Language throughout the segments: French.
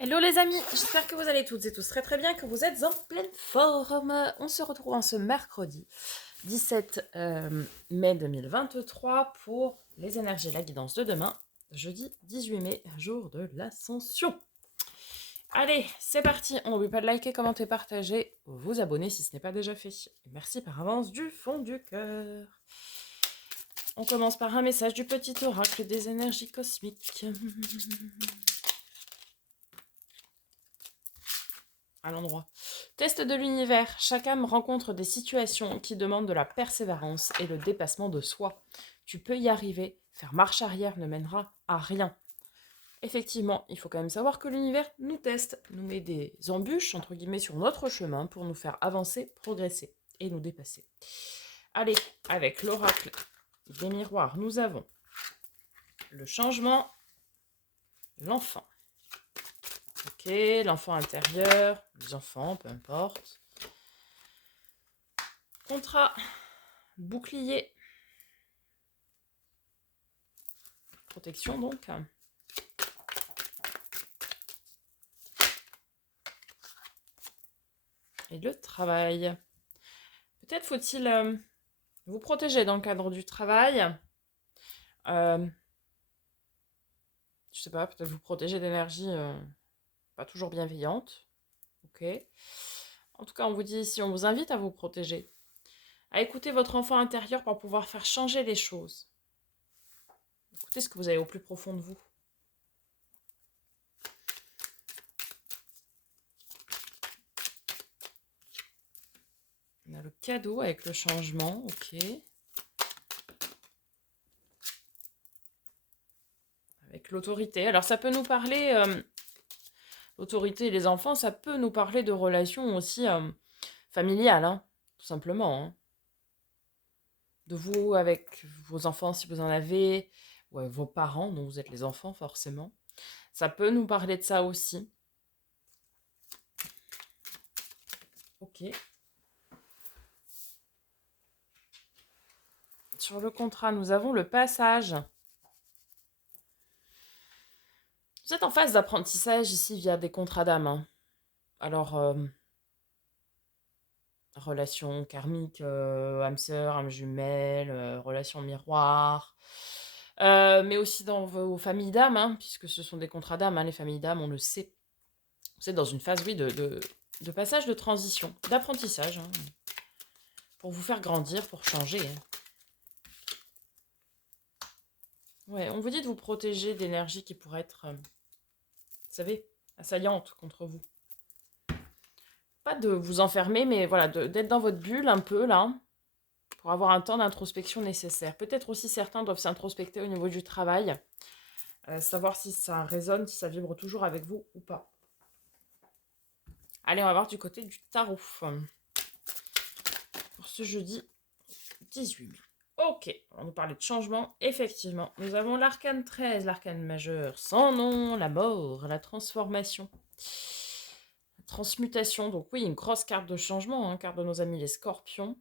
Hello les amis, j'espère que vous allez toutes et tous très très bien, que vous êtes en pleine forme. On se retrouve en ce mercredi 17 mai 2023 pour les énergies et la guidance de demain, jeudi 18 mai, jour de l'ascension. Allez, c'est parti, on n'oublie pas de liker, commenter, partager, vous abonner si ce n'est pas déjà fait. Merci par avance du fond du cœur. On commence par un message du petit oracle des énergies cosmiques. À l'endroit. Test de l'univers. Chaque âme rencontre des situations qui demandent de la persévérance et le dépassement de soi. Tu peux y arriver. Faire marche arrière ne mènera à rien. Effectivement, il faut quand même savoir que l'univers nous teste, nous met des embûches, entre guillemets, sur notre chemin pour nous faire avancer, progresser et nous dépasser. Allez, avec l'oracle des miroirs, nous avons le changement, l'enfant. Ok, l'enfant intérieur, les enfants, peu importe. Contrat, bouclier, protection donc. Et le travail. Peut-être faut-il vous protéger dans le cadre du travail. Je sais pas, peut-être vous protéger d'énergie pas toujours bienveillante. Ok. En tout cas, on vous dit ici, on vous invite à vous protéger, à écouter votre enfant intérieur pour pouvoir faire changer les choses. Écoutez ce que vous avez au plus profond de vous. On a le cadeau avec le changement, ok. Avec l'autorité. Alors ça peut nous parler, l'autorité et les enfants, ça peut nous parler de relations aussi familiales, hein, tout simplement. Hein. De vous avec vos enfants si vous en avez, ou avec vos parents, dont vous êtes les enfants forcément. Ça peut nous parler de ça aussi. Ok. Sur le contrat, nous avons le passage. Vous êtes en phase d'apprentissage ici via des contrats d'âme. Hein. Alors, relation karmique, âme sœur, âme jumelle, relation miroir. Mais aussi dans vos familles d'âme, hein, puisque ce sont des contrats d'âme, hein, les familles d'âme, on le sait. Vous êtes dans une phase, oui, de passage, de transition, d'apprentissage, hein, pour vous faire grandir, pour changer. Hein. Ouais, on vous dit de vous protéger d'énergie qui pourrait être, vous savez, assaillante contre vous. Pas de vous enfermer, mais voilà, d'être dans votre bulle un peu, là, pour avoir un temps d'introspection nécessaire. Peut-être aussi certains doivent s'introspecter au niveau du travail, savoir si ça résonne, si ça vibre toujours avec vous ou pas. Allez, on va voir du côté du tarot. Pour ce jeudi 18 mai. Ok, on va nous parler de changement. Effectivement, nous avons l'arcane 13, l'arcane majeur, sans nom, la mort, la transformation. La transmutation, donc oui, une grosse carte de changement, hein, carte de nos amis les scorpions.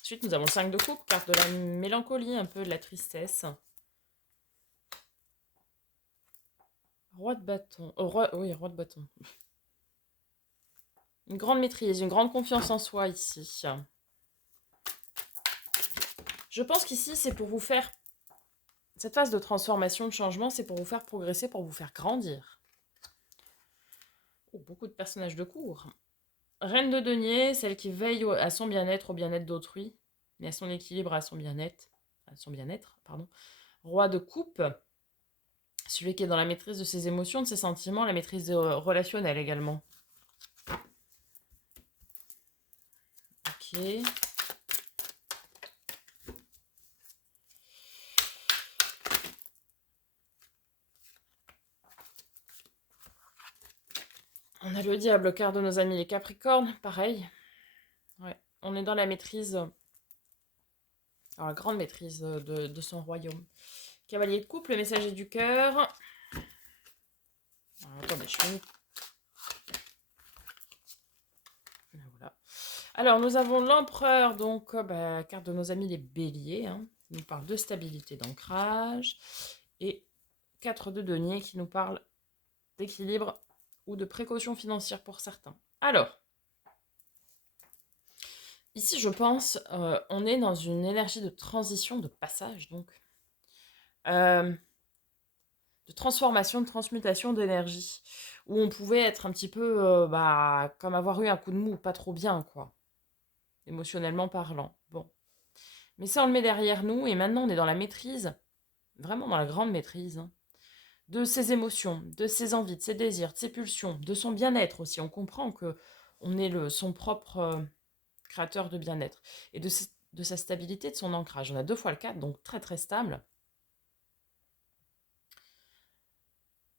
Ensuite, nous avons le 5 de coupe, carte de la mélancolie, un peu de la tristesse. Roi de bâton. Oui, roi de bâton. Une grande maîtrise, une grande confiance en soi ici. Je pense qu'ici, c'est pour vous faire... Cette phase de transformation, de changement, c'est pour vous faire progresser, pour vous faire grandir. Oh, beaucoup de personnages de cour. Reine de denier, celle qui veille à son bien-être, au bien-être d'autrui, mais à son équilibre, à son bien-être, pardon. Roi de coupe, celui qui est dans la maîtrise de ses émotions, de ses sentiments, la maîtrise relationnelle également. Ok. On a le diable, carte de nos amis les Capricornes, pareil. Ouais. On est dans la maîtrise, dans la grande maîtrise de son royaume. Cavalier de couple, le messager du cœur. Attendez, je finis. Voilà. Alors, nous avons l'empereur, donc, carte de nos amis les béliers, hein, qui nous parle de stabilité, d'ancrage. Et 4 de denier qui nous parle d'équilibre ou de précaution financière pour certains. Alors, ici, je pense, on est dans une énergie de transition, de passage, donc, euh, de transformation, de transmutation d'énergie, où on pouvait être un petit peu, comme avoir eu un coup de mou, pas trop bien, quoi, émotionnellement parlant. Bon. Mais ça, on le met derrière nous, et maintenant, on est dans la maîtrise, vraiment dans la grande maîtrise, hein, de ses émotions, de ses envies, de ses désirs, de ses pulsions, de son bien-être aussi. On comprend que on est son propre créateur de bien-être et de sa stabilité, de son ancrage. On a 2 fois le 4, donc très très stable.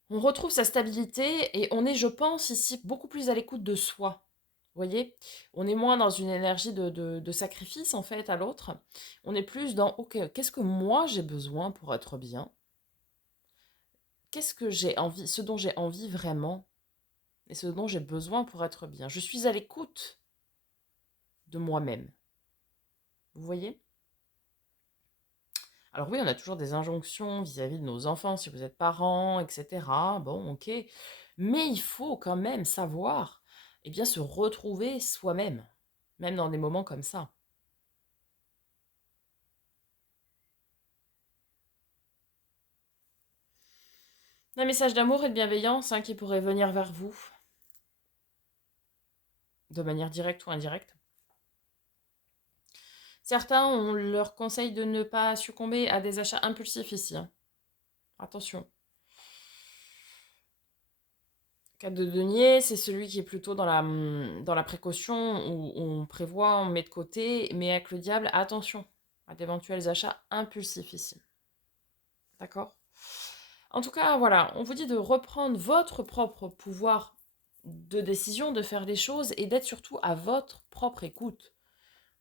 On retrouve sa stabilité et on est, je pense, ici beaucoup plus à l'écoute de soi. Vous voyez, on est moins dans une énergie de sacrifice en fait à l'autre. On est plus dans, ok, qu'est-ce que moi j'ai besoin pour être bien? Qu'est-ce que j'ai envie, ce dont j'ai envie vraiment et ce dont j'ai besoin pour être bien? Je suis à l'écoute de moi-même. Vous voyez? Alors oui, on a toujours des injonctions vis-à-vis de nos enfants, si vous êtes parents, etc. Bon, ok. Mais il faut quand même savoir, eh bien, se retrouver soi-même, même dans des moments comme ça. Un message d'amour et de bienveillance qui pourrait venir vers vous, de manière directe ou indirecte. Certains, on leur conseille de ne pas succomber à des achats impulsifs ici. Attention. 4 de denier, c'est celui qui est plutôt dans la précaution, où on prévoit, on met de côté, mais avec le diable, attention à d'éventuels achats impulsifs ici. D'accord? En tout cas, voilà, on vous dit de reprendre votre propre pouvoir de décision, de faire les choses et d'être surtout à votre propre écoute,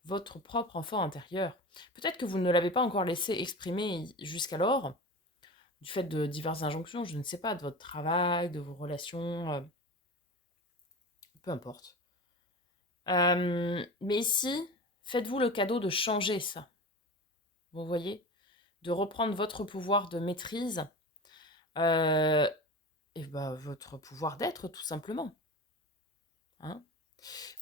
votre propre enfant intérieur. Peut-être que vous ne l'avez pas encore laissé exprimer jusqu'alors, du fait de diverses injonctions, je ne sais pas, de votre travail, de vos relations, peu importe. Mais ici, faites-vous le cadeau de changer ça. Vous voyez? De reprendre votre pouvoir de maîtrise euh, et votre pouvoir d'être, tout simplement. Hein.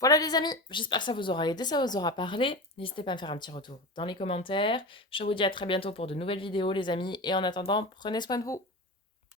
Voilà les amis, j'espère que ça vous aura aidé, ça vous aura parlé. N'hésitez pas à me faire un petit retour dans les commentaires. Je vous dis à très bientôt pour de nouvelles vidéos les amis. Et en attendant, prenez soin de vous.